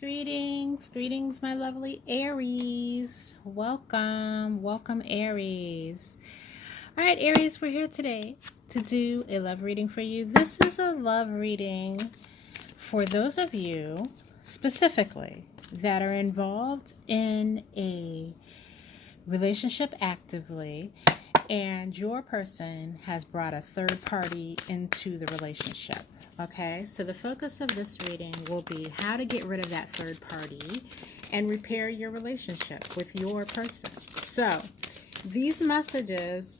Greetings, my lovely Aries. Welcome, Aries. All right, Aries, we're here today to do a love reading for you. This is a love reading for those of you specifically that are involved in a relationship actively, and your person has brought a third party into the relationship. Okay, so the focus of this reading will be how to get rid of that third party and repair your relationship with your person. So these messages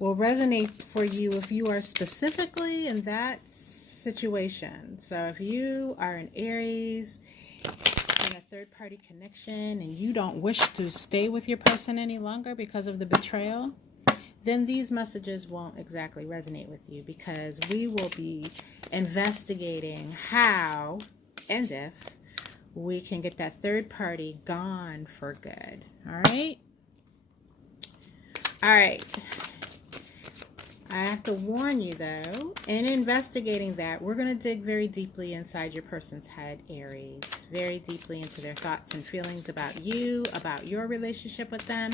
will resonate for you if you are specifically in that situation. So if you are an Aries in a third party connection and you don't wish to stay with your person any longer because of the betrayal, then these messages won't exactly resonate with you, because we will be investigating how and if we can get that third party gone for good. All right. I have to warn you, though, in investigating that, we're going to dig very deeply inside your person's head, Aries. Very deeply into their thoughts and feelings about you, about your relationship with them,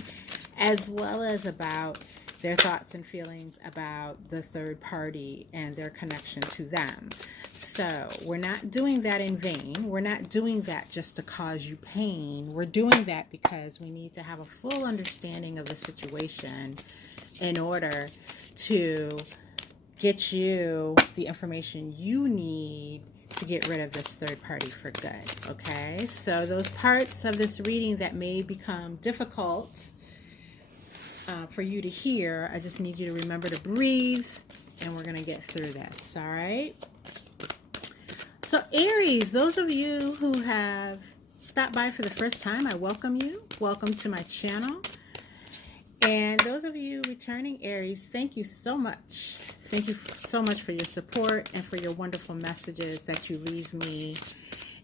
as well as about their thoughts and feelings about the third party and their connection to them. So we're not doing that in vain. We're not doing that just to cause you pain. We're doing that because we need to have a full understanding of the situation in order to get you the information you need to get rid of this third party for good. Okay, so those parts of this reading that may become difficult for you to hear, I just need you to remember to breathe, and we're going to get through this. All right. So Aries, those of you who have stopped by for the first time, I welcome you. Welcome to my channel. And those of you returning Aries, thank you so much. Thank you so much for your support and for your wonderful messages that you leave me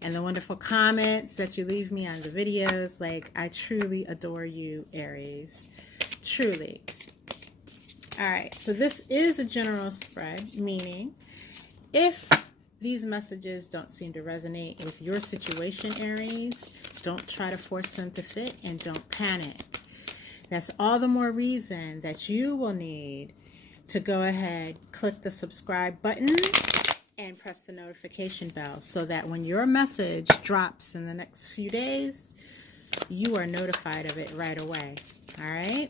and the wonderful comments that you leave me on the videos. Like, I truly adore you, Aries. Truly. All right, so this is a general spread, meaning if these messages don't seem to resonate with your situation, Aries, don't try to force them to fit, and don't panic. That's all the more reason that you will need to go ahead, click the subscribe button, and press the notification bell so that when your message drops in the next few days, you are notified of it right away. All right?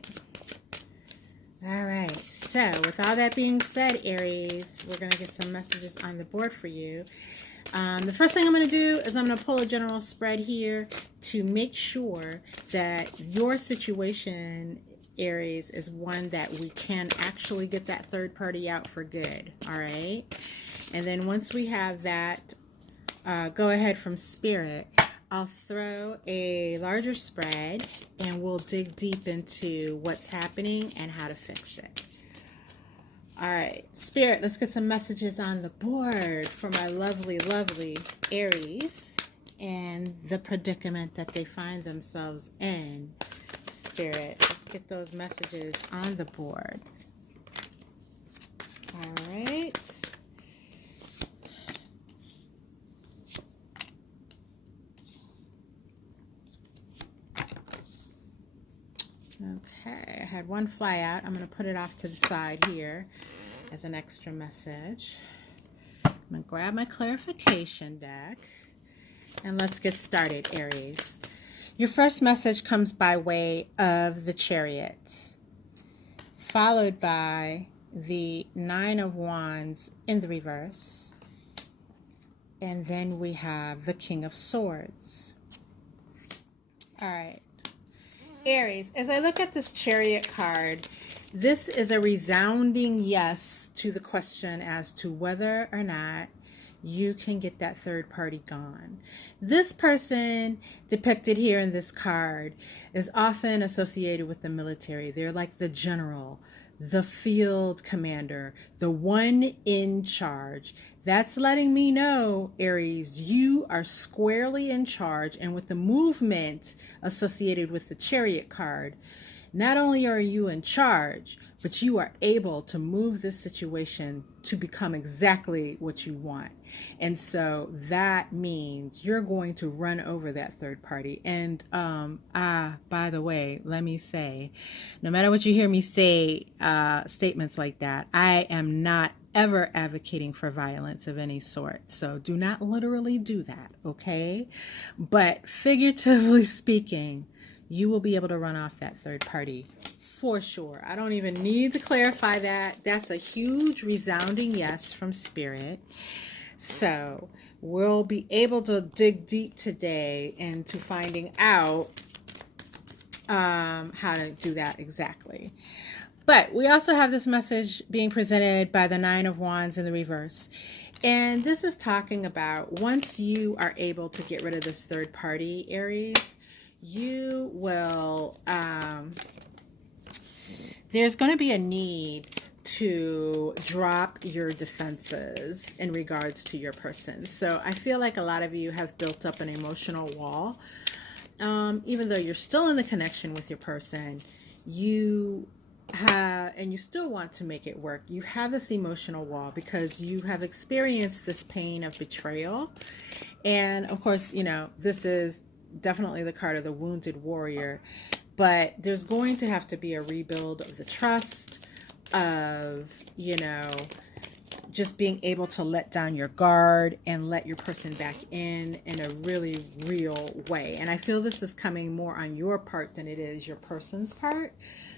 All right. So with all that being said, Aries, we're going to get some messages on the board for you. The first thing I'm going to do is I'm going to pull a general spread here to make sure that your situation, Aries, is one that we can actually get that third party out for good. All right. And then once we have that, go ahead from Spirit, I'll throw a larger spread and we'll dig deep into what's happening and how to fix it. All right, Spirit, let's get some messages on the board for my lovely, lovely Aries and the predicament that they find themselves in. Spirit, let's get those messages on the board. All right. Okay, I had one fly out. I'm going to put it off to the side here as an extra message. I'm going to grab my clarification deck and let's get started, Aries. Your first message comes by way of the Chariot, followed by the Nine of Wands in the reverse, and then we have the King of Swords. All right. Aries, as I look at this Chariot card, this is a resounding yes to the question as to whether or not you can get that third party gone. This person depicted here in this card is often associated with the military. They're like the general, the field commander, the one in charge. That's letting me know, Aries, you are squarely in charge. And with the movement associated with the Chariot card, Not only are you in charge, but you are able to move this situation to become exactly what you want. And so that means you're going to run over that third party. And by the way, let me say, no matter what you hear me say, statements like that, I am not ever advocating for violence of any sort. So do not literally do that, okay? But figuratively speaking, you will be able to run off that third party for sure. I don't even need to clarify that. That's a huge resounding yes from Spirit. So we'll be able to dig deep today into finding out how to do that exactly. But we also have this message being presented by the Nine of Wands in the reverse. And this is talking about once you are able to get rid of this third party, Aries, you will, there's going to be a need to drop your defenses in regards to your person. So I feel like a lot of you have built up an emotional wall. Even though you're still in the connection with your person, you have, and you still want to make it work, you have this emotional wall because you have experienced this pain of betrayal. And of course, you know, this is definitely the card of the wounded warrior, but there's going to have to be a rebuild of the trust, of, you know, just being able to let down your guard and let your person back in a really real way. And I feel this is coming more on your part than it is your person's part.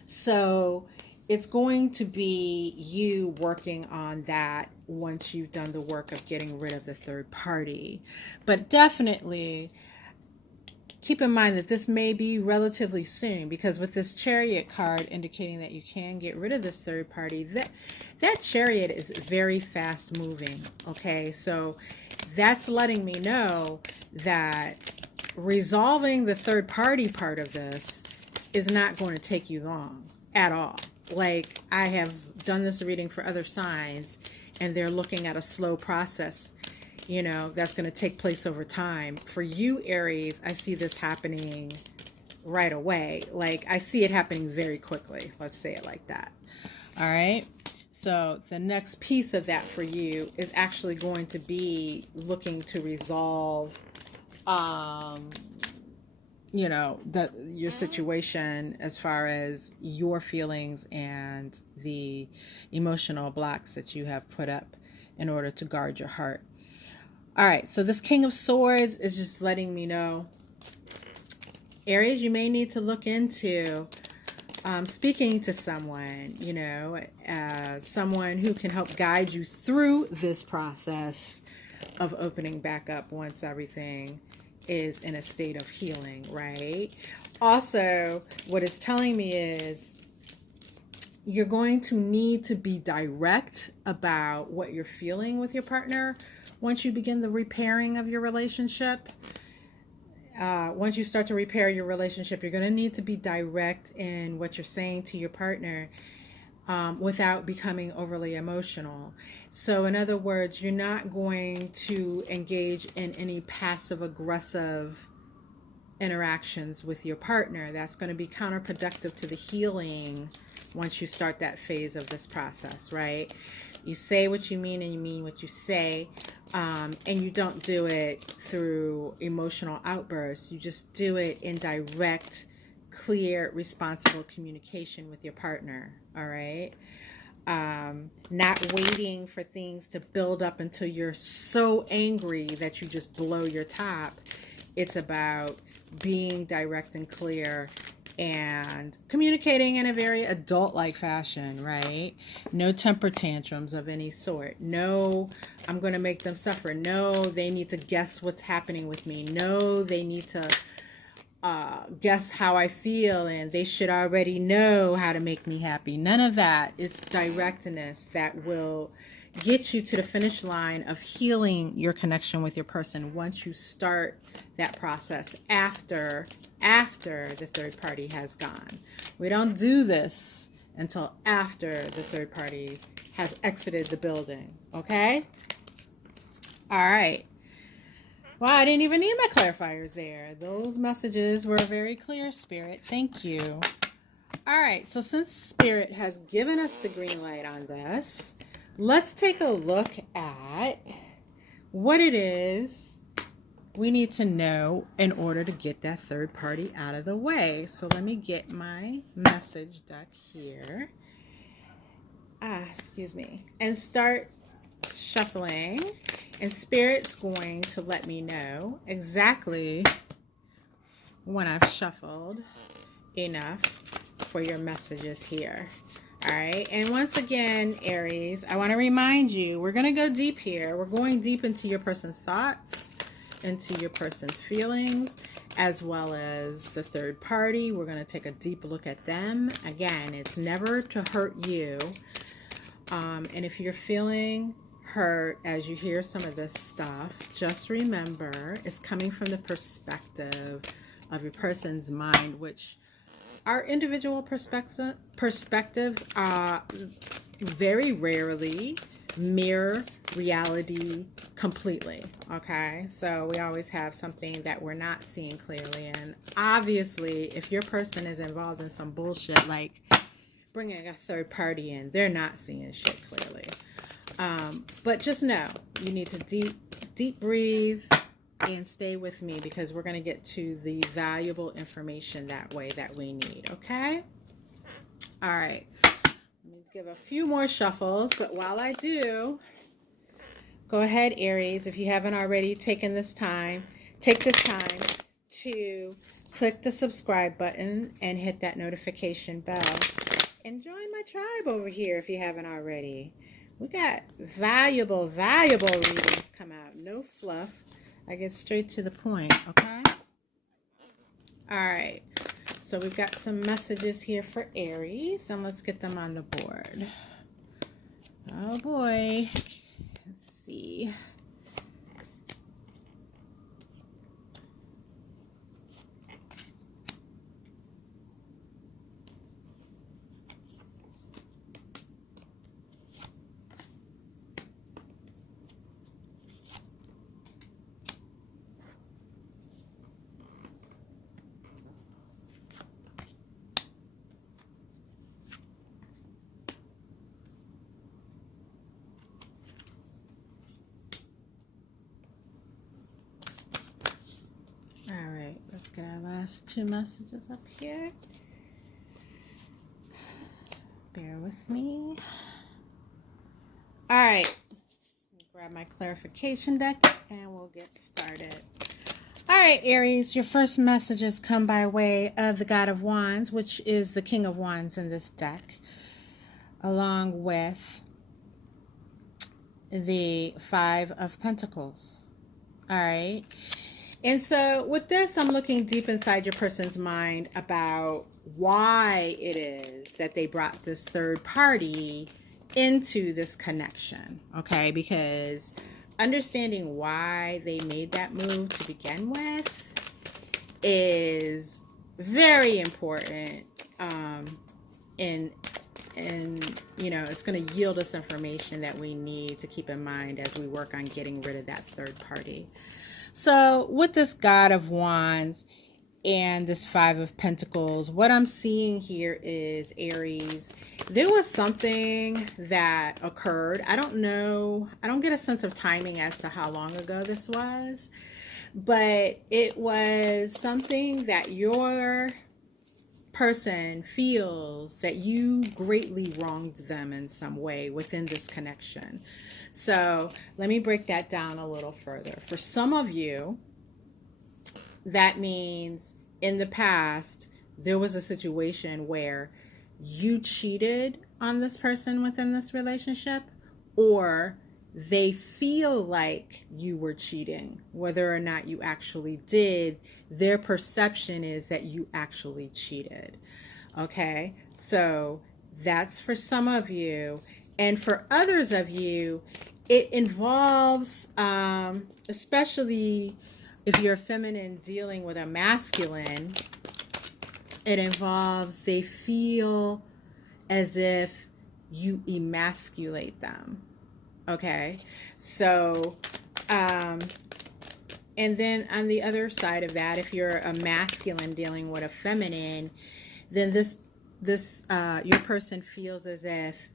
So it's going to be you working on that once you've done the work of getting rid of the third party. But definitely keep in mind that this may be relatively soon, because with this Chariot card indicating that you can get rid of this third party, that Chariot is very fast moving. Okay, so that's letting me know that resolving the third party part of this is not going to take you long at all. Like, I have done this reading for other signs and they're looking at a slow process, you know, that's going to take place over time. For you, Aries, I see this happening right away. Like, I see it happening very quickly. Let's say it like that. All right. So the next piece of that for you is actually going to be looking to resolve, you know, your situation as far as your feelings and the emotional blocks that you have put up in order to guard your heart. All right, so this King of Swords is just letting me know, Aries, you may need to look into speaking to someone, you know, someone who can help guide you through this process of opening back up once everything is in a state of healing, right? Also, what it's telling me is you're going to need to be direct about what you're feeling with your partner once you begin the repairing of your relationship. Once you start to repair your relationship, you're going to need to be direct in what you're saying to your partner without becoming overly emotional. So in other words, you're not going to engage in any passive aggressive interactions with your partner. That's going to be counterproductive to the healing once you start that phase of this process, right? You say what you mean and you mean what you say, and you don't do it through emotional outbursts. You just do it in direct, clear, responsible communication with your partner, all right? Not waiting for things to build up until you're so angry that you just blow your top. It's about being direct and clear and communicating in a very adult-like fashion, right? No temper tantrums of any sort. No, I'm going to make them suffer. No, they need to guess what's happening with me. No, they need to guess how I feel and they should already know how to make me happy. None of that. It's directness that will get you to the finish line of healing your connection with your person once you start that process after the third party has gone. We don't do this until after the third party has exited the building, okay? All right. Wow, I didn't even need my clarifiers there. Those messages were very clear, Spirit. Thank you. All right, so since Spirit has given us the green light on this, let's take a look at what it is we need to know in order to get that third party out of the way. So let me get my message deck here. Excuse me. And start shuffling. And Spirit's going to let me know exactly when I've shuffled enough for your messages here. All right, and once again, Aries, I want to remind you, we're going to go deep here. We're going deep into your person's thoughts, into your person's feelings, as well as the third party. We're going to take a deep look at them. Again, it's never to hurt you. And if you're feeling hurt as you hear some of this stuff, just remember it's coming from the perspective of your person's mind, which our individual perspectives very rarely mirror reality completely, okay? So we always have something that we're not seeing clearly. And obviously, if your person is involved in some bullshit like bringing a third party in, they're not seeing shit clearly. But just know, you need to deep breathe and stay with me, because we're going to get to the valuable information that way that we need, okay? All right. Let me give a few more shuffles, but while I do, go ahead, Aries, if you haven't already take this time to click the subscribe button and hit that notification bell. And join my tribe over here if you haven't already. We got valuable readings come out. No fluff. I get straight to the point, okay? All right. So we've got some messages here for Aries, and let's get them on the board. Oh boy. Let's see. All right, let's get our last two messages up here. Bear with me. All right, grab my clarification deck and we'll get started. All right, Aries, your first messages come by way of the God of Wands, which is the King of Wands in this deck, along with the Five of Pentacles. All right. And so with this, I'm looking deep inside your person's mind about why it is that they brought this third party into this connection, okay? Because understanding why they made that move to begin with is very important, and you know, it's going to yield us information that we need to keep in mind as we work on getting rid of that third party. So with this God of Wands and this Five of Pentacles, what I'm seeing here is, Aries, there was something that occurred. I don't know. I don't get a sense of timing as to how long ago this was, but it was something that your person feels that you greatly wronged them in some way within this connection. So let me break that down a little further. For some of you, that means in the past, there was a situation where you cheated on this person within this relationship, or they feel like you were cheating. Whether or not you actually did, their perception is that you actually cheated. Okay, so that's for some of you. And for others of you, it involves, especially if you're feminine dealing with a masculine, it involves they feel as if you emasculate them. Okay, so, and then on the other side of that, if you're a masculine dealing with a feminine, then this your person feels as if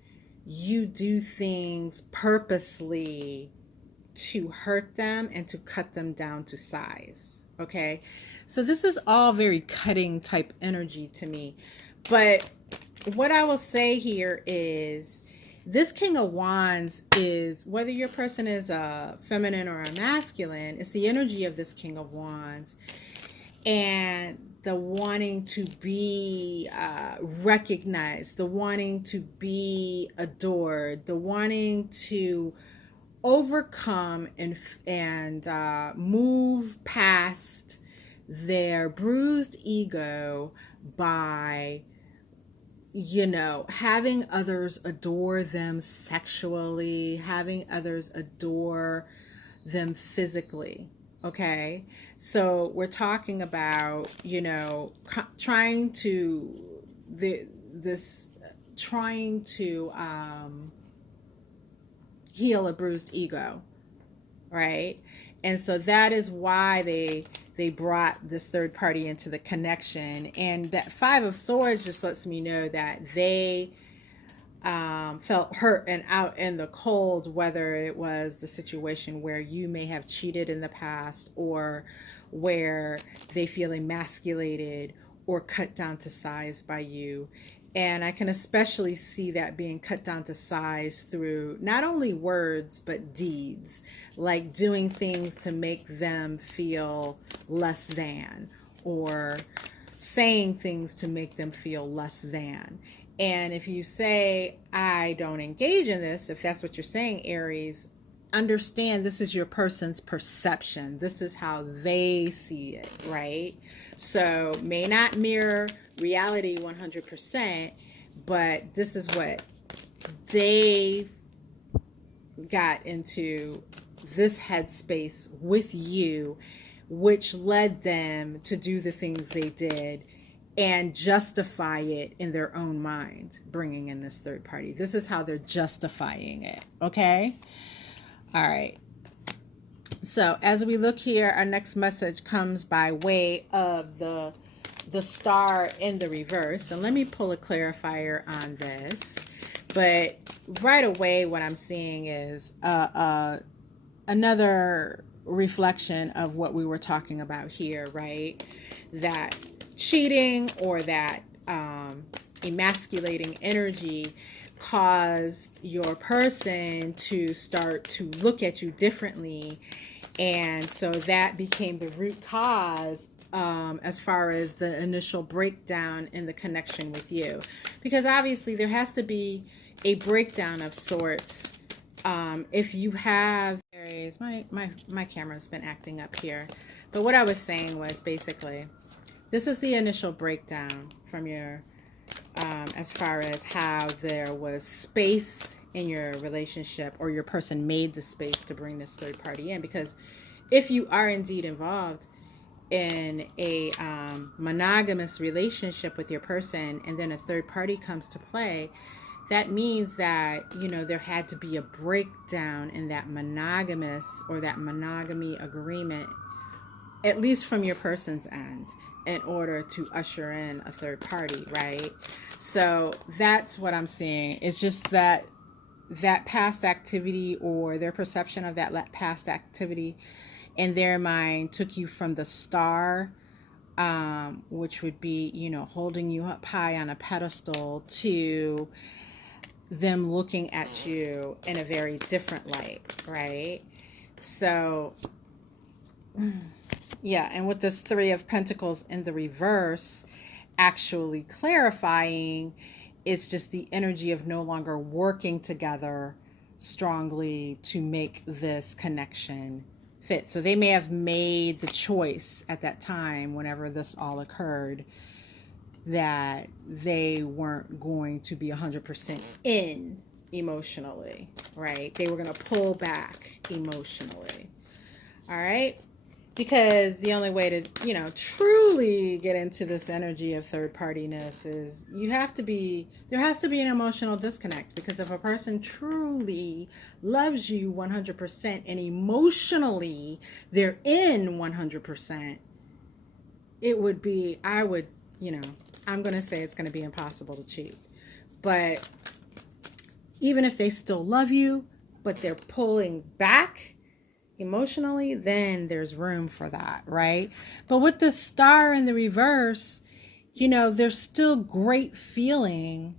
you do things purposely to hurt them and to cut them down to size. Okay, so this is all very cutting type energy to me. But what I will say here is this King of Wands is, whether your person is a feminine or a masculine, it's the energy of this King of Wands. And the wanting to be recognized, the wanting to be adored, the wanting to overcome and move past their bruised ego by, having others adore them sexually, having others adore them physically. Okay, so we're talking about, trying to heal a bruised ego, right? And so that is why they brought this third party into the connection. And that Five of Swords just lets me know that they felt hurt and out in the cold, whether it was the situation where you may have cheated in the past, or where they feel emasculated or cut down to size by you. And I can especially see that being cut down to size through not only words, but deeds, like doing things to make them feel less than, or saying things to make them feel less than. And if you say, I don't engage in this, if that's what you're saying, Aries, understand this is your person's perception. This is how they see it, right? So may not mirror reality 100%, but this is what they got into this headspace with you, which led them to do the things they did and justify it in their own mind, bringing in this third party. This is how they're justifying it, okay? All right. So as we look here, our next message comes by way of the star in the reverse. And let me pull a clarifier on this. But right away, what I'm seeing is another reflection of what we were talking about here, right? That cheating or that emasculating energy caused your person to start to look at you differently. And so that became the root cause as far as the initial breakdown in the connection with you. Because obviously there has to be a breakdown of sorts. If you have Aries, my camera's been acting up here. But what I was saying was basically, this is the initial breakdown from your, as far as how there was space in your relationship, or your person made the space to bring this third party in. Because if you are indeed involved in a monogamous relationship with your person, and then a third party comes to play, that means that, there had to be a breakdown in that monogamous or that monogamy agreement, at least from your person's end, in order to usher in a third party, right? So that's what I'm seeing. It's just that past activity, or their perception of that past activity in their mind, took you from the star, which would be, holding you up high on a pedestal, to them looking at you in a very different light, right? So yeah, and with this Three of Pentacles in the reverse, actually clarifying, it's just the energy of no longer working together strongly to make this connection fit. So they may have made the choice at that time, whenever this all occurred, that they weren't going to be 100% in emotionally, right? They were going to pull back emotionally. All right? Because the only way to, truly get into this energy of third partyness is there has to be an emotional disconnect. Because if a person truly loves you 100% and emotionally they're in 100%, it would be, I would you know, I'm going to say it's going to be impossible to cheat. But even if they still love you, but they're pulling back emotionally, then there's room for that, right? But with the star in the reverse, you know, there's still great feeling.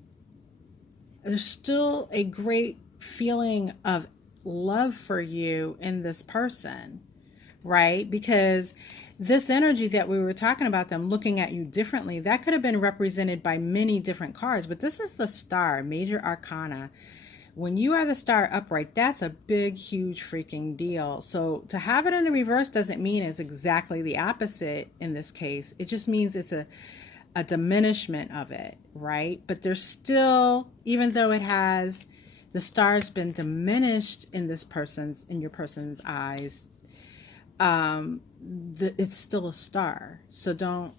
There's still a great feeling of love for you in this person, right? Because this energy that we were talking about, them looking at you differently, that could have been represented by many different cards, but this is the star, major arcana. When you are the star upright, that's a big, huge freaking deal. So to have it in the reverse doesn't mean it's exactly the opposite in this case. It just means it's a diminishment of it, right? But there's still, even though it has, the star's been diminished in your person's eyes, it's still a star. So don't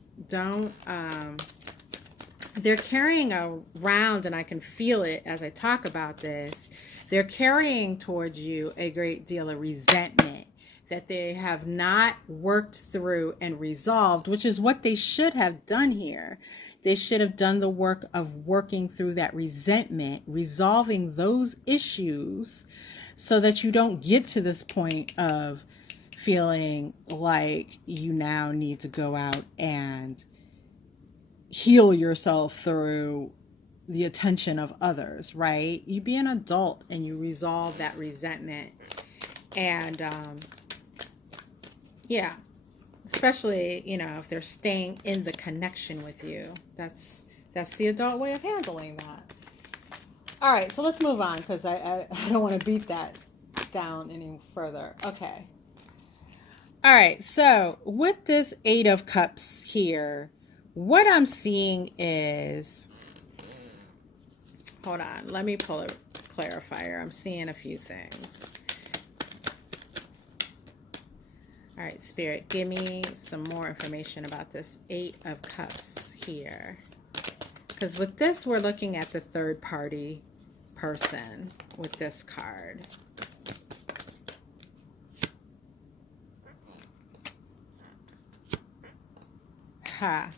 they're carrying around, and I can feel it as I talk about this, they're carrying towards you a great deal of resentment that they have not worked through and resolved, which is what they should have done here. They should have done the work of working through that resentment, resolving those issues so that you don't get to this point of feeling like you now need to go out and heal yourself through the attention of others, right? You be an adult and you resolve that resentment. And yeah, especially, you know, if they're staying in the connection with you. That's the adult way of handling that. All right, so let's move on, because I don't want to beat that down any further. Okay. All right, so with this Eight of Cups here, what I'm seeing is, hold on, let me pull a clarifier. I'm seeing a few things. All right, Spirit, give me some more information about this Eight of Cups here. Because with this, we're looking at the third party person with this card. Ha.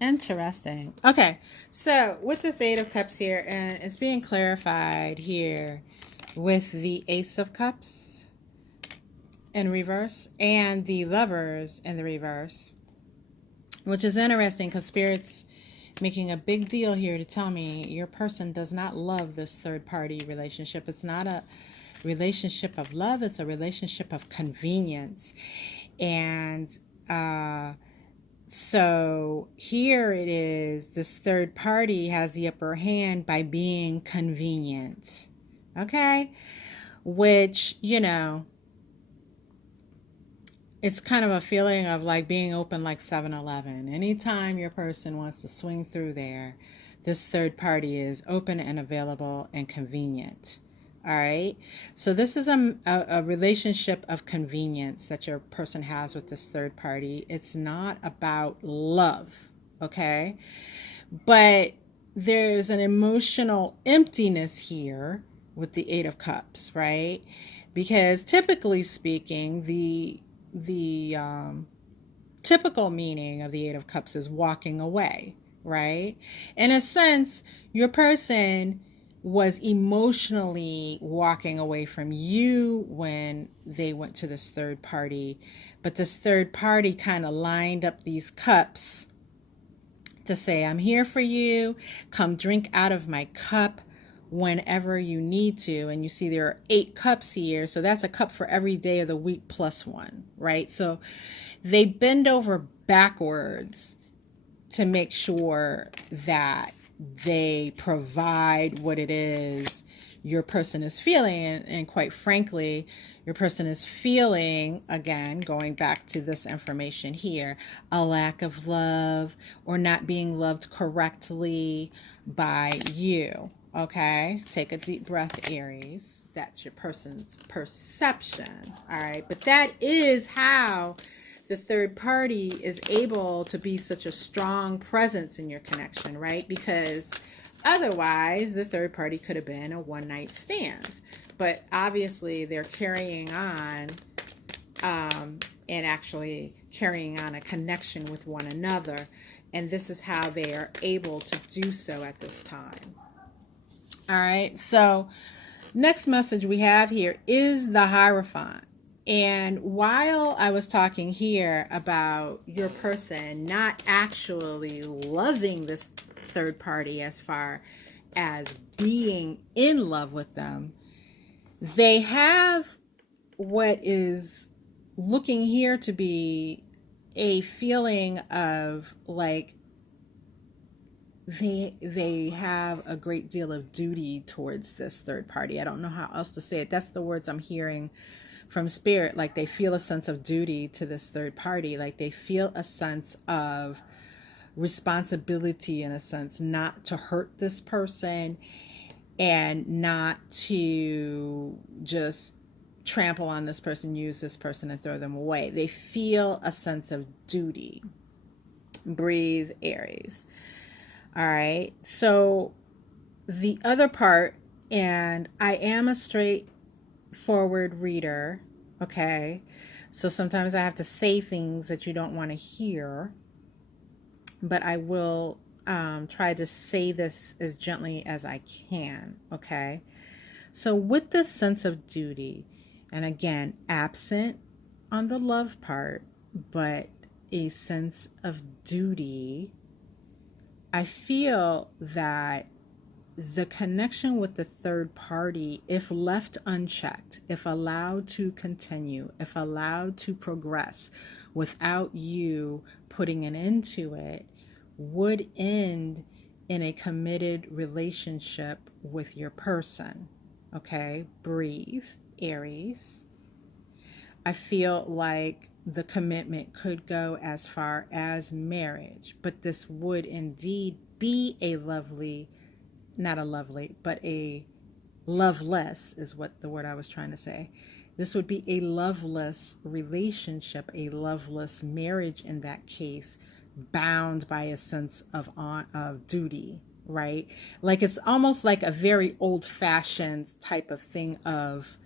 Interesting. Okay, so with this Eight of Cups here, and it's being clarified here with the Ace of Cups in reverse and the Lovers in the reverse, which is interesting because Spirit's making a big deal here to tell me your person does not love this third party relationship. It's not a relationship of love, it's a relationship of convenience. And so here it is, this third party has the upper hand by being convenient. Okay? Which, you know, it's kind of a feeling of like being open like 7-Eleven. Anytime your person wants to swing through there, this third party is open and available and convenient. All right. So this is a relationship of convenience that your person has with this third party. It's not about love. Okay. But there's an emotional emptiness here with the Eight of Cups, right? Because typically speaking, the typical meaning of the Eight of Cups is walking away, right? In a sense, your person was emotionally walking away from you when they went to this third party, but this third party kind of lined up these cups to say, I'm here for you, come drink out of my cup whenever you need to. And you see there are 8 cups here, so that's a cup for every day of the week plus one, right? So they bend over backwards to make sure that they provide what it is your person is feeling. And quite frankly, your person is feeling, again, going back to this information here, a lack of love or not being loved correctly by you. Okay, take a deep breath, Aries. That's your person's perception. All right, but that is how the third party is able to be such a strong presence in your connection, right? Because otherwise, the third party could have been a one-night stand. But obviously, they're carrying on and actually carrying on a connection with one another. And this is how they are able to do so at this time. All right. So next message we have here is the Hierophant. And while I was talking here about your person not actually loving this third party as far as being in love with them, they have what is looking here to be a feeling of like they have a great deal of duty towards this third party. I don't know how else to say it. That's the words I'm hearing from spirit. Like they feel a sense of duty to this third party. Like they feel a sense of responsibility, in a sense, not to hurt this person and not to just trample on this person, use this person, and throw them away. They feel a sense of duty. Breathe, Aries. All right. So the other part, and I am a straightforward reader. Okay. So sometimes I have to say things that you don't want to hear, but I will try to say this as gently as I can. Okay. So with this sense of duty, and again, absent on the love part, but a sense of duty, I feel that the connection with the third party, if left unchecked, if allowed to continue, if allowed to progress without you putting an end to it, would end in a committed relationship with your person. Okay, breathe, Aries. I feel like the commitment could go as far as marriage, but this would indeed be a lovely, not a lovely, but a loveless is what the word I was trying to say. This would be a loveless relationship, a loveless marriage in that case, bound by a sense of duty, right? Like it's almost like a very old-fashioned type of thing of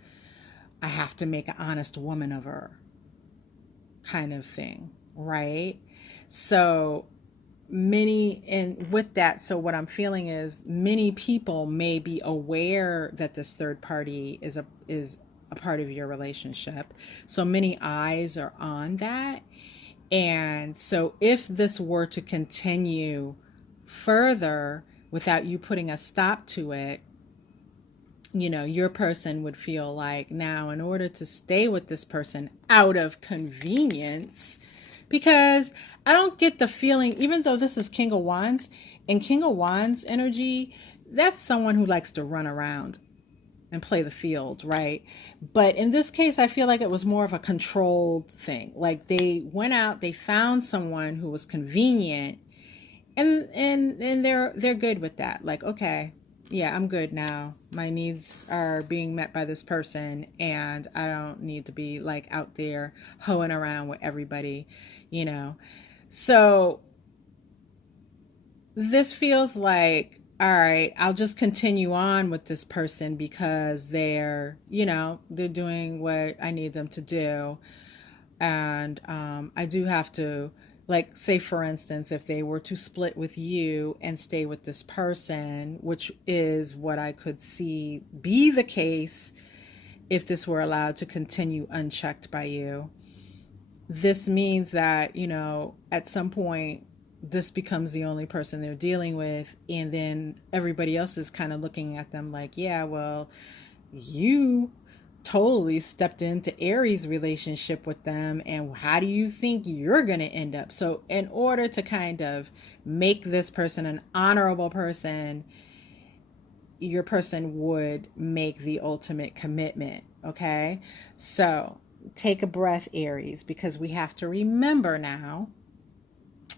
I have to make an honest woman of her kind of thing, right? So many, and with that, so what I'm feeling is many people may be aware that this third party is a part of your relationship. So many eyes are on that. And so if this were to continue further without you putting a stop to it, you know, your person would feel like now in order to stay with this person out of convenience, because I don't get the feeling, even though this is King of Wands, in King of Wands energy, that's someone who likes to run around and play the field, right? But in this case, I feel like it was more of a controlled thing. Like they went out, they found someone who was convenient, and they're good with that. Like, okay, yeah, I'm good now. My needs are being met by this person, and I don't need to be like out there hoeing around with everybody, you know. So this feels like, all right, I'll just continue on with this person because they're, you know, they're doing what I need them to do. And I do have to, like, say, for instance, if they were to split with you and stay with this person, which is what I could see be the case if this were allowed to continue unchecked by you, this means that, you know, at some point, this becomes the only person they're dealing with. And then everybody else is kind of looking at them like, yeah, well, you totally stepped into Aries' relationship with them, and how do you think you're going to end up? So in order to kind of make this person an honorable person, your person would make the ultimate commitment. Okay, so take a breath, Aries, because we have to remember now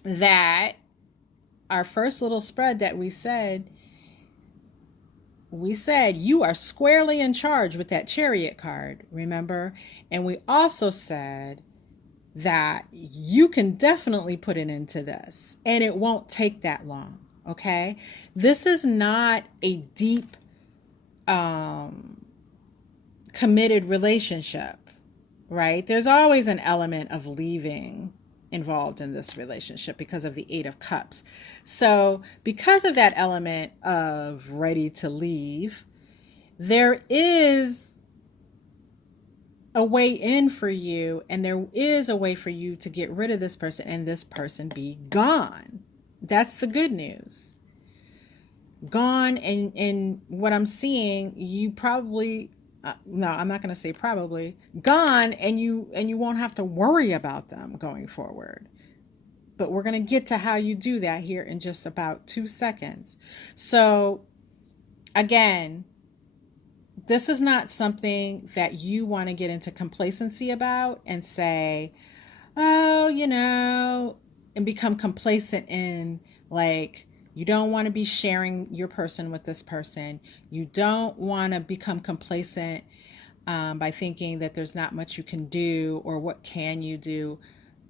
that our first little spread that we said you are squarely in charge with that Chariot card, remember? And we also said that you can definitely put an end to this, and it won't take that long, okay? This is not a deep, committed relationship, right? There's always an element of leaving involved in this relationship because of the Eight of Cups. So because of that element of ready to leave, there is a way in for you, and there is a way for you to get rid of this person and this person be gone. That's the good news. Gone, and what I'm seeing, you probably no, I'm not going to say probably gone, and you won't have to worry about them going forward. But we're going to get to how you do that here in just about 2 seconds. So again, this is not something that you want to get into complacency about and say, oh, and become complacent in, like, you don't want to be sharing your person with this person. You don't want to become complacent by thinking that there's not much you can do, or what can you do.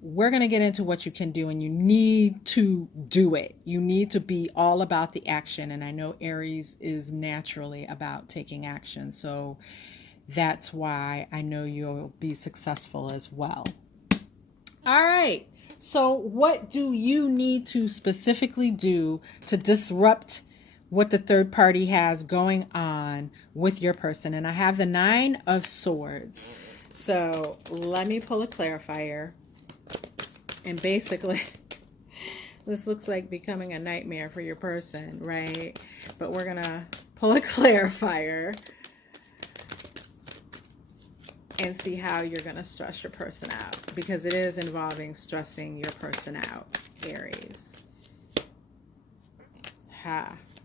We're going to get into what you can do, and you need to do it. You need to be all about the action. And I know Aries is naturally about taking action. So that's why I know you'll be successful as well. All right. So what do you need to specifically do to disrupt what the third party has going on with your person? And I have the 9 of Swords. So let me pull a clarifier. And basically, this looks like becoming a nightmare for your person, right? But we're going to pull a clarifier and see how you're going to stress your person out, because it is involving stressing your person out, Aries.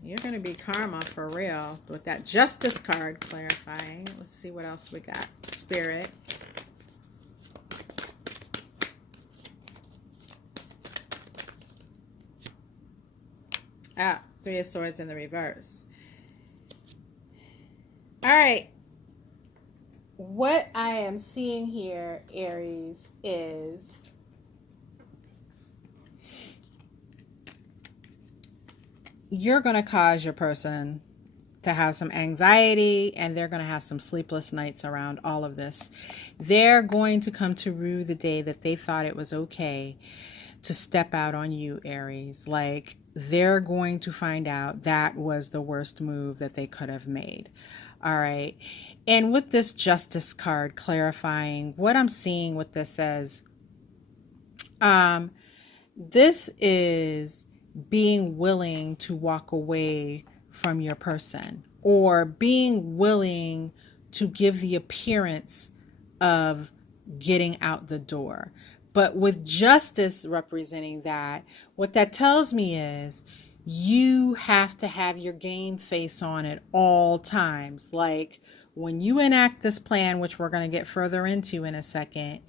You're going to be karma for real with that Justice card clarifying. Let's see what else we got. Spirit. Three of Swords in the reverse. All right. What I am seeing here, Aries, is you're going to cause your person to have some anxiety, and they're going to have some sleepless nights around all of this. They're going to come to rue the day that they thought it was okay to step out on you, Aries. Like, they're going to find out that was the worst move that they could have made. All right. And with this Justice card clarifying, what I'm seeing with this says, this is being willing to walk away from your person, or being willing to give the appearance of getting out the door. But with Justice representing that, what that tells me is you have to have your game face on at all times. Like, when you enact this plan, which we're going to get further into in a second,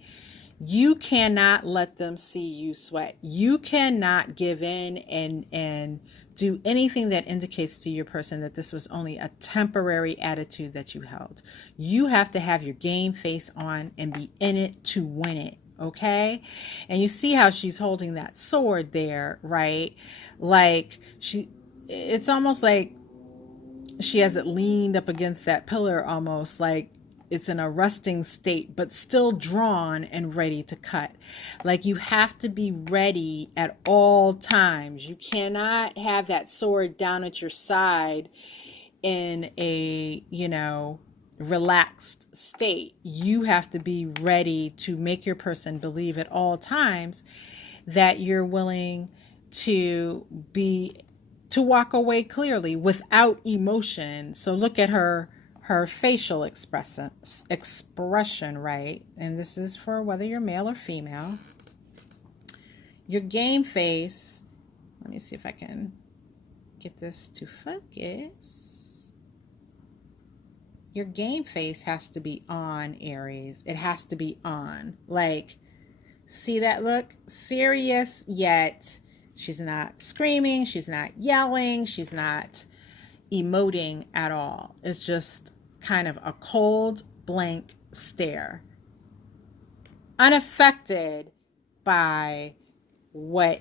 you cannot let them see you sweat. You cannot give in and do anything that indicates to your person that this was only a temporary attitude that you held. You have to have your game face on and be in it to win it. Okay. And you see how she's holding that sword there, right? Like, it's almost like she has it leaned up against that pillar, almost like it's in a resting state, but still drawn and ready to cut. Like, you have to be ready at all times. You cannot have that sword down at your side in a, relaxed state. You have to be ready to make your person believe at all times that you're willing to walk away clearly without emotion. So look at her facial expression, right? And this is for whether you're male or female. Your game face, let me see if I can get this to focus. Your game face has to be on, Aries. It has to be on. Like, see that look? Serious, yet she's not screaming, she's not yelling, she's not emoting at all. It's just kind of a cold, blank stare, unaffected by what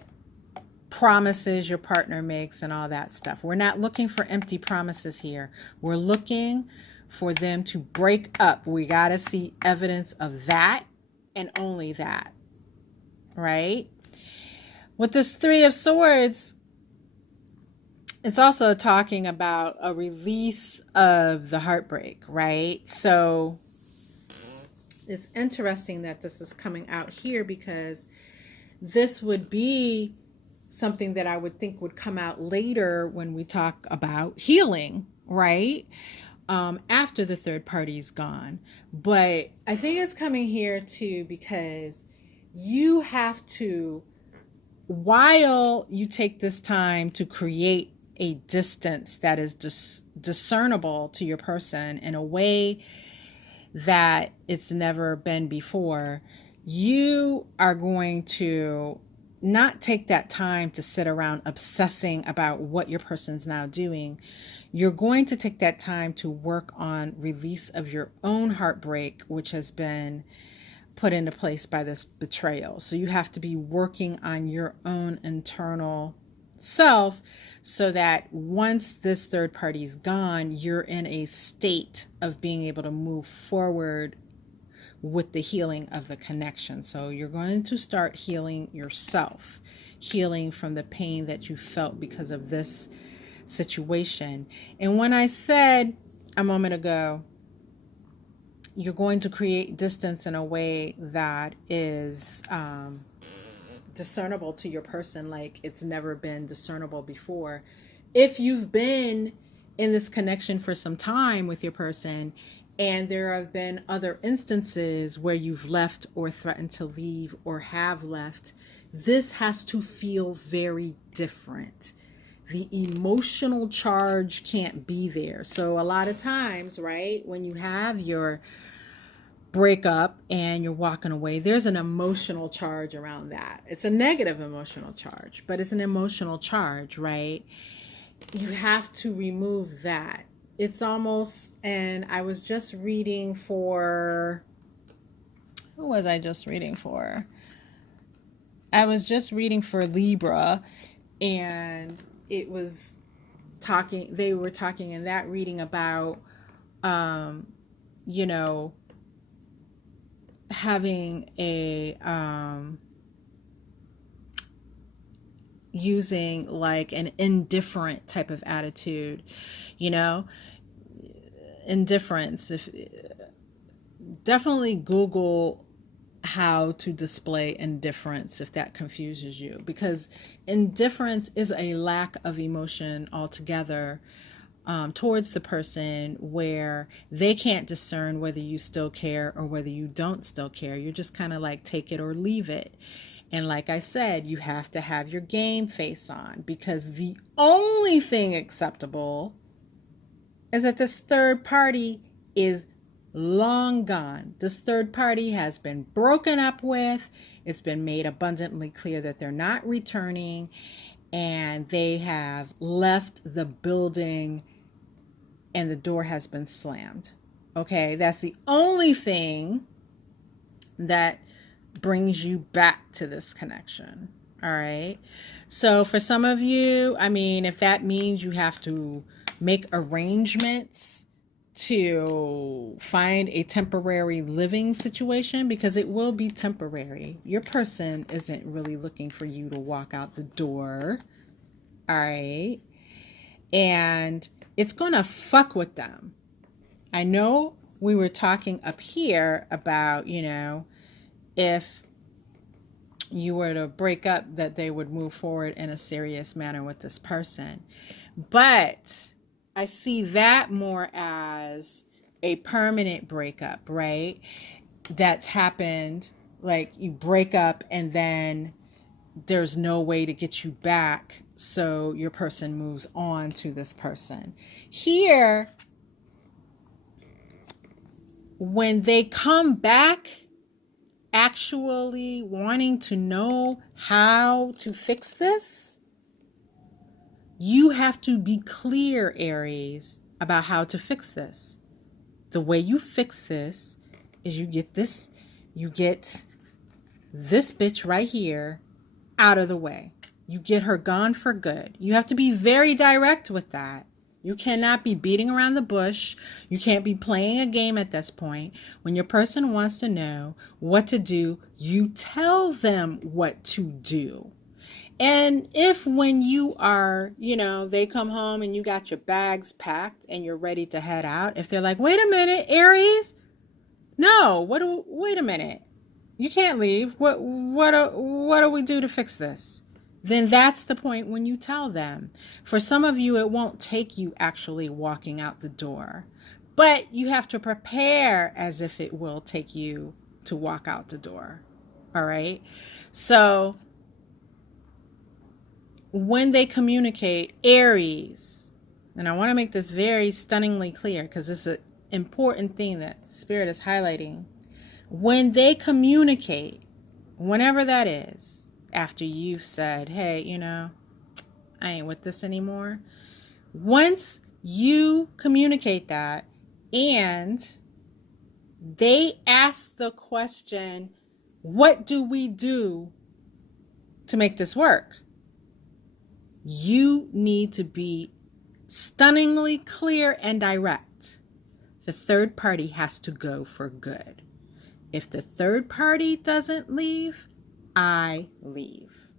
promises your partner makes and all that stuff. We're not looking for empty promises here. We're looking for them to break up. We got to see evidence of that, and only that. right? With this Three of Swords, it's also talking about a release of the heartbreak, right? So it's interesting that this is coming out here, because this would be something that I would think would come out later when we talk about healing, right? After the third party's gone. But I think it's coming here too, because you have to, while you take this time to create a distance that is discernible to your person in a way that it's never been before, you are going to not take that time to sit around obsessing about what your person's now doing. You're going to take that time to work on release of your own heartbreak, which has been put into place by this betrayal. So you have to be working on your own internal self, so that once this third party's gone, you're in a state of being able to move forward with the healing of the connection. So you're going to start healing yourself, healing from the pain that you felt because of this situation. And when I said a moment ago, you're going to create distance in a way that is discernible to your person, like it's never been discernible before. If you've been in this connection for some time with your person, and there have been other instances where you've left or threatened to leave or have left, this has to feel very different. The emotional charge can't be there. So a lot of times, right, when you have your breakup and you're walking away, there's an emotional charge around that. It's a negative emotional charge, but it's an emotional charge, right? You have to remove that. It's almost, and I was just reading for, who was I just reading for? I was just reading for Libra, and it was talking, they were talking in that reading about, you know, having a, using like an indifferent type of attitude, you know, indifference. If definitely Google how to display indifference if that confuses you, because indifference is a lack of emotion altogether towards the person, where they can't discern whether you still care or whether you don't still care. You're just kind of like take it or leave it. And like I said, you have to have your game face on, because the only thing acceptable is that this third party is long gone. This third party has been broken up with. It's been made abundantly clear that they're not returning, and they have left the building and the door has been slammed. Okay, that's the only thing that brings you back to this connection. All right. So for some of you, I mean, if that means you have to make arrangements to find a temporary living situation, because it will be temporary. Your person isn't really looking for you to walk out the door. All right. And it's going to fuck with them. I know we were talking up here about, you know, if you were to break up, that they would move forward in a serious manner with this person. But I see that more as a permanent breakup, right? That's happened, like you break up and then there's no way to get you back, so your person moves on to this person. Here, when they come back, actually wanting to know how to fix this, you have to be clear, Aries, about how to fix this. The way you fix this is you get this bitch right here out of the way. You get her gone for good. You have to be very direct with that. You cannot be beating around the bush. You can't be playing a game at this point. When your person wants to know what to do, you tell them what to do. And if when you are, they come home and you got your bags packed and you're ready to head out, if they're like, wait a minute, Aries, no, wait a minute. You can't leave. What do we do to fix this? Then that's the point when you tell them. For some of you, it won't take you actually walking out the door, but you have to prepare as if it will take you to walk out the door. All right. So when they communicate, Aries, and I want to make this very stunningly clear because it's an important thing that Spirit is highlighting. When they communicate, whenever that is, after you've said, hey, I ain't with this anymore. Once you communicate that and they ask the question, what do we do to make this work? You need to be stunningly clear and direct. The third party has to go for good. If the third party doesn't leave, I leave.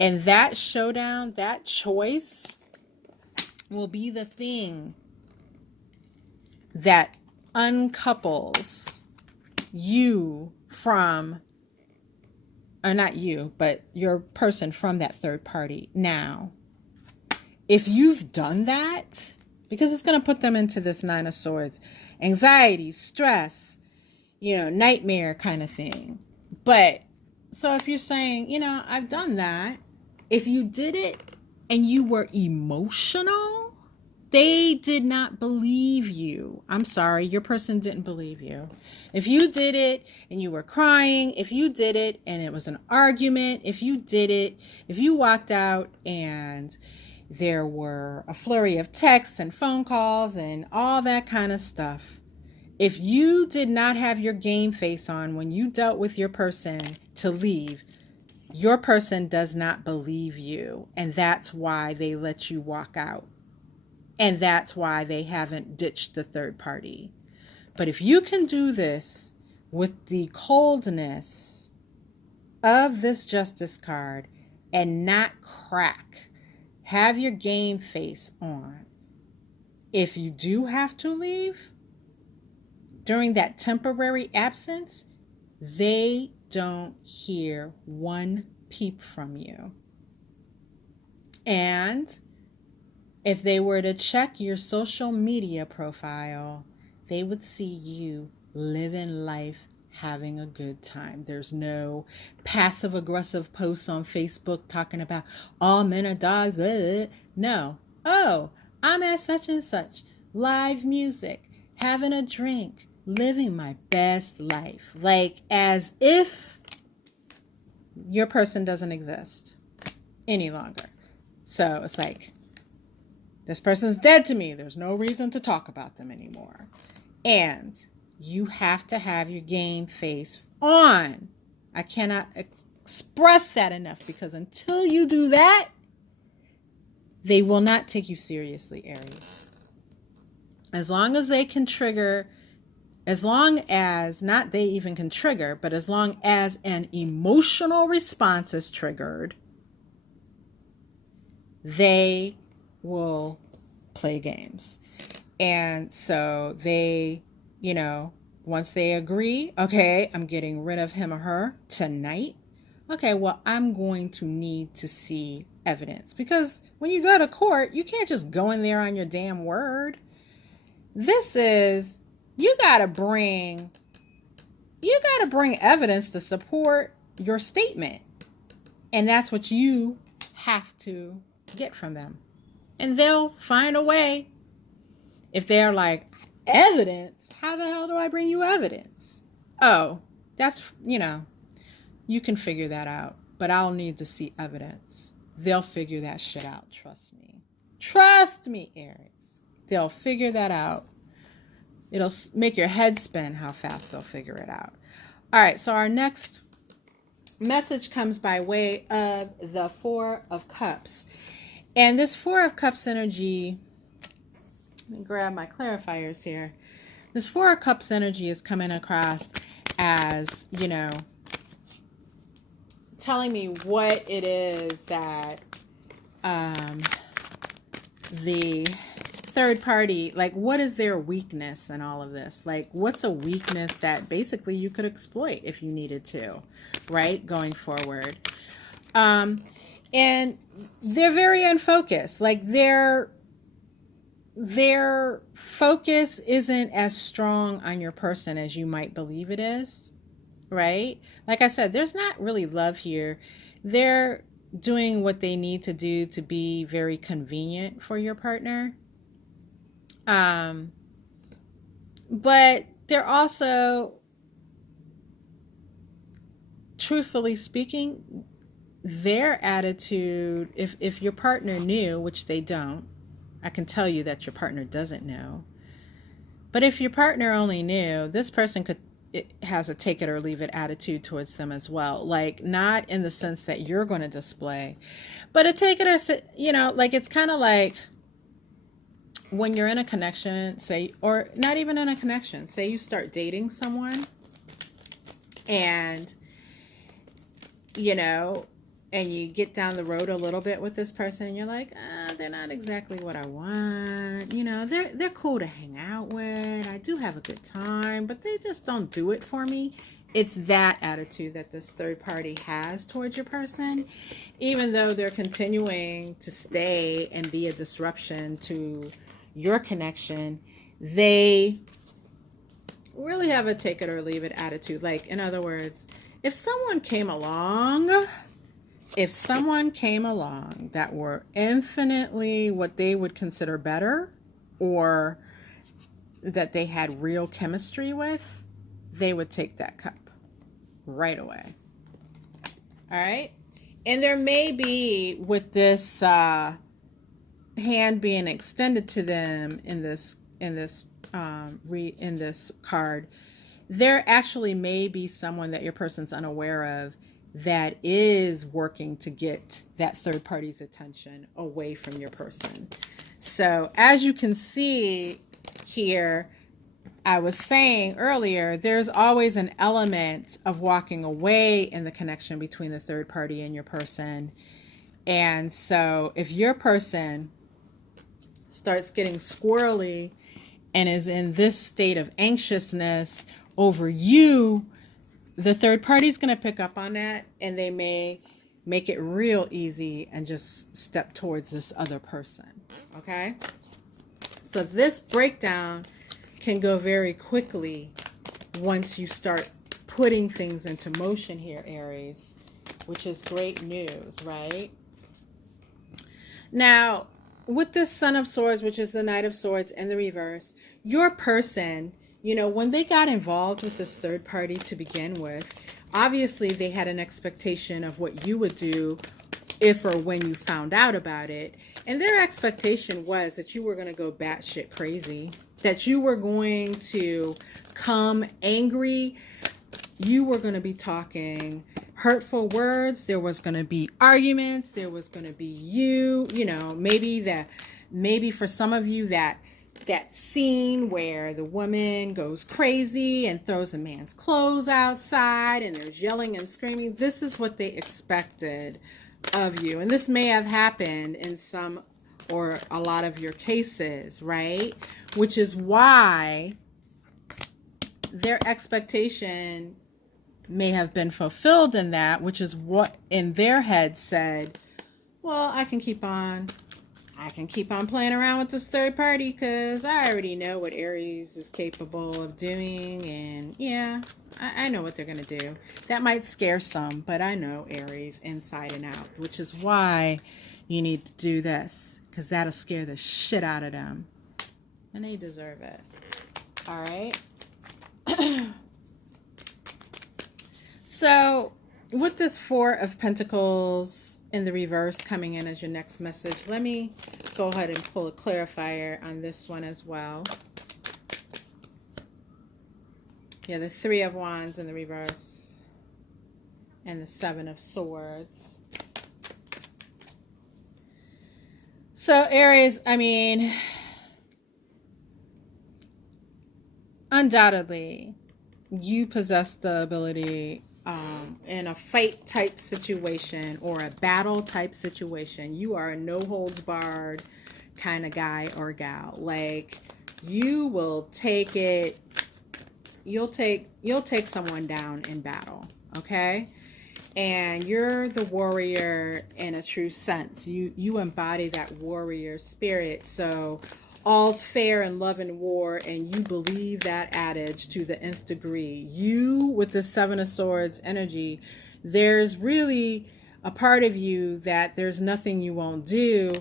And that showdown, that choice will be the thing that uncouples you from, or not you, but your person from that third party. Now, if you've done that, because it's going to put them into this 9 of Swords, anxiety, stress, nightmare kind of thing. But so if you're saying, I've done that, if you did it and you were emotional, they did not believe you. I'm sorry, your person didn't believe you. If you did it and you were crying, if you did it and it was an argument, if you walked out and there were a flurry of texts and phone calls and all that kind of stuff, if you did not have your game face on when you dealt with your person to leave, your person does not believe you. And that's why they let you walk out. And that's why they haven't ditched the third party. But if you can do this with the coldness of this Justice card and not crack, have your game face on. If you do have to leave, during that temporary absence, they don't hear one peep from you. And if they were to check your social media profile, they would see you living life, having a good time. There's no passive aggressive posts on Facebook talking about all men are dogs. Blah, blah. No. Oh, I'm at such and such. Live music, having a drink, living my best life. Like as if your person doesn't exist any longer. So it's like, this person's dead to me. There's no reason to talk about them anymore. And you have to have your game face on. I cannot express that enough, because until you do that, they will not take you seriously, Aries. As long as they can trigger, as long as, not they even can trigger, but as long as an emotional response is triggered, they will play games. And so they, once they agree, okay, I'm getting rid of him or her tonight. Okay, well, I'm going to need to see evidence, because when you go to court, you can't just go in there on your damn word. This is, you got to bring evidence to support your statement. And that's what you have to get from them. And they'll find a way. If they're like, evidence? How the hell do I bring you evidence? Oh, that's, you can figure that out. But I'll need to see evidence. They'll figure that shit out. Trust me. Trust me, Aries. They'll figure that out. It'll make your head spin how fast they'll figure it out. All right, so our next message comes by way of the Four of Cups. And this Four of Cups energy Let me grab my clarifiers here. This Four of Cups energy is coming across as, you know, telling me what it is that the third party, like, what is their weakness in all of this? Like, what's a weakness that basically you could exploit if you needed to, right? Going forward. And they're very unfocused. Like, their focus isn't as strong on your person as you might believe it is, right? Like I said, there's not really love here. They're doing what they need to do to be very convenient for your partner. But they're also, truthfully speaking, their attitude, if your partner knew, which they don't, I can tell you that your partner doesn't know. But if your partner only knew, this person has a take it or leave it attitude towards them as well. Like, not in the sense that you're going to display, but a take it or, you know, like, it's kind of like when you're in a connection, say, or not even in a connection, say you start dating someone and, you know, and you get down the road a little bit with this person and you're like, they're not exactly what I want. You know, they're cool to hang out with. I do have a good time, but they just don't do it for me. It's that attitude that this third party has towards your person, even though they're continuing to stay and be a disruption to your connection. They really have a take it or leave it attitude. Like, in other words, if someone came along that were infinitely what they would consider better, or that they had real chemistry with, they would take that cup right away. All right. And there may be, with this hand being extended to them in this card, there actually may be someone that your person's unaware of that is working to get that third party's attention away from your person. So as you can see here, I was saying earlier, there's always an element of walking away in the connection between the third party and your person. And so if your person starts getting squirrely and is in this state of anxiousness over you, the third party is going to pick up on that, and they may make it real easy and just step towards this other person. Okay? So this breakdown can go very quickly once you start putting things into motion here, Aries, which is great news, right? Now, with this Son of Swords, which is the Knight of Swords in the reverse, your person, you know, when they got involved with this third party to begin with, obviously they had an expectation of what you would do if or when you found out about it. And their expectation was that you were going to go batshit crazy, that you were going to come angry, you were going to be talking hurtful words, there was going to be arguments, there was going to be you know, maybe for some of you that scene where the woman goes crazy and throws a man's clothes outside and there's yelling and screaming. This is what they expected of you. And this may have happened in some or a lot of your cases, right? Which is why their expectation may have been fulfilled in that, which is what in their head said, well, I can keep on playing around with this third party because I already know what Aries is capable of doing. And yeah, I know what they're going to do. That might scare some, but I know Aries inside and out, which is why you need to do this, because that'll scare the shit out of them. And they deserve it. All right. So with this Four of Pentacles in the reverse coming in as your next message, let me go ahead and pull a clarifier on this one as well. Yeah, the Three of Wands in the reverse and the Seven of Swords. So Aries, I mean, undoubtedly, you possess the ability in a fight type situation or a battle type situation. You are a no holds barred kind of guy or gal. Like, you will take it. You'll take someone down in battle. Okay. And you're the warrior in a true sense. You embody that warrior spirit. So all's fair in love and war, and you believe that adage to the nth degree. You, with the Seven of Swords energy, there's really a part of you that there's nothing you won't do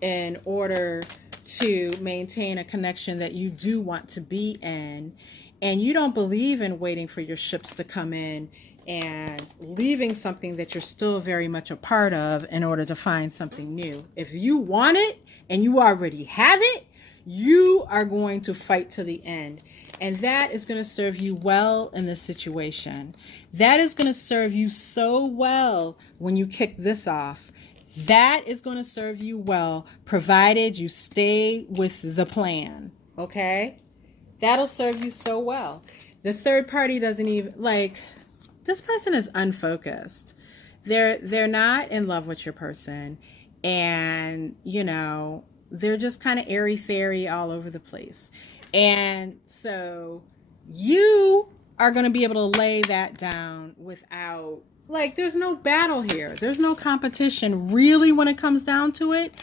in order to maintain a connection that you do want to be in. And you don't believe in waiting for your ships to come in and leaving something that you're still very much a part of in order to find something new. If you want it and you already have it, you are going to fight to the end. And that is going to serve you well in this situation. That is going to serve you so well when you kick this off. That is going to serve you well, provided you stay with the plan. Okay? That'll serve you so well. The third party doesn't even, like, this person is unfocused. They're not in love with your person. And, you know, they're just kind of airy-fairy all over the place. And so you are going to be able to lay that down without, like, there's no battle here. There's no competition. Really, when it comes down to it,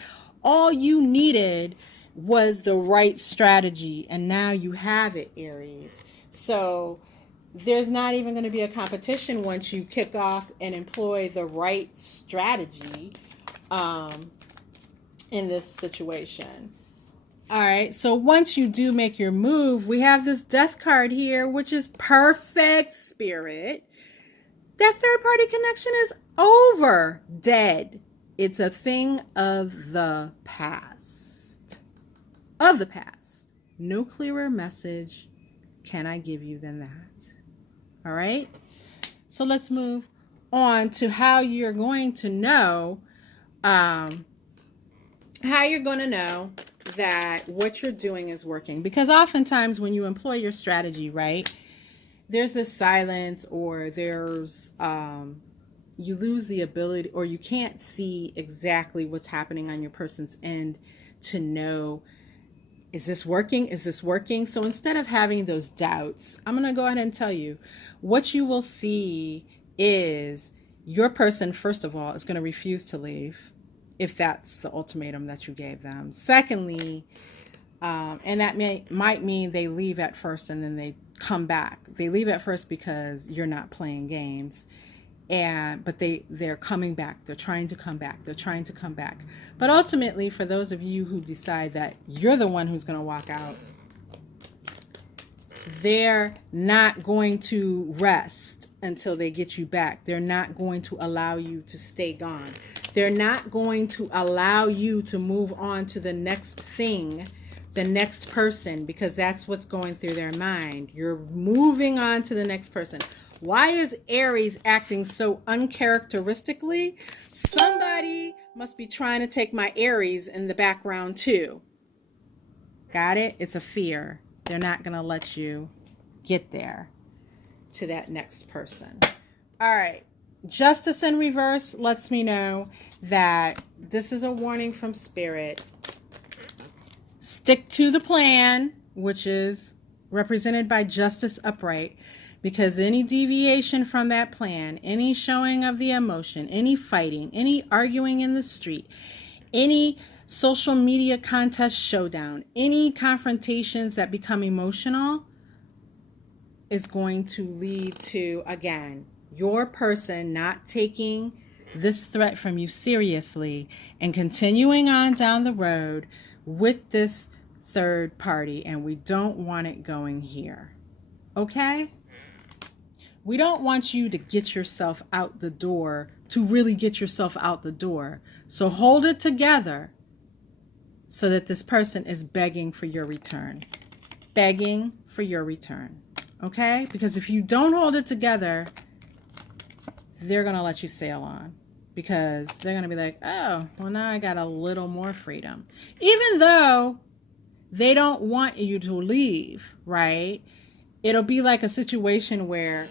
all you needed was the right strategy. And now you have it, Aries. So there's not even going to be a competition once you kick off and employ the right strategy in this situation. All right, so once you do make your move, we have this Death card here, which is perfect, Spirit. That third party connection is over, dead. It's a thing of the past. Of the past. No clearer message can I give you than that. All right, so let's move on to how you're going to know that what you're doing is working. Because oftentimes when you employ your strategy, right, there's this silence, or there's you lose the ability, or you can't see exactly what's happening on your person's end to know, is this working? Is this working? So instead of having those doubts, I'm going to go ahead and tell you what you will see is your person, first of all, is going to refuse to leave if that's the ultimatum that you gave them. Secondly, and that might mean they leave at first and then they come back. They leave at first because you're not playing games. But they're coming back. They're trying to come back. They're trying to come back. But ultimately, for those of you who decide that you're the one who's going to walk out, they're not going to rest until they get you back. They're not going to allow you to stay gone. They're not going to allow you to move on to the next thing, the next person, because that's what's going through their mind. You're moving on to the next person. Why is Aries acting so uncharacteristically? Somebody must be trying to take my Aries in the background too. Got it? It's a fear. They're not going to let you get there to that next person. All right. Justice in reverse lets me know that this is a warning from Spirit. Stick to the plan, which is represented by Justice upright. Because any deviation from that plan, any showing of the emotion, any fighting, any arguing in the street, any social media contest showdown, any confrontations that become emotional is going to lead to, again, your person not taking this threat from you seriously and continuing on down the road with this third party. And we don't want it going here. Okay? We don't want you to get yourself out the door, to really get yourself out the door. So hold it together so that this person is begging for your return. Begging for your return. Okay? Because if you don't hold it together, they're going to let you sail on. Because they're going to be like, oh, well, now I got a little more freedom. Even though they don't want you to leave, right? it'll be like a situation where,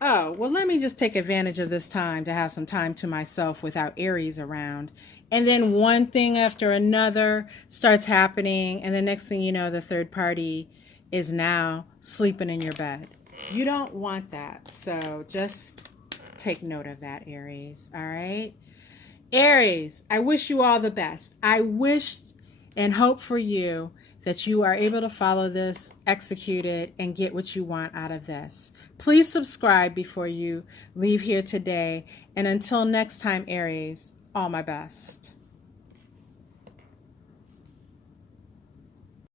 oh, well, let me just take advantage of this time to have some time to myself without Aries around. And then one thing after another starts happening. And the next thing you know, the third party is now sleeping in your bed. You don't want that. So just take note of that, Aries. All right. Aries, I wish you all the best. I wish and hope for you that you are able to follow this, execute it, and get what you want out of this. Please subscribe before you leave here today. And until next time, Aries, all my best.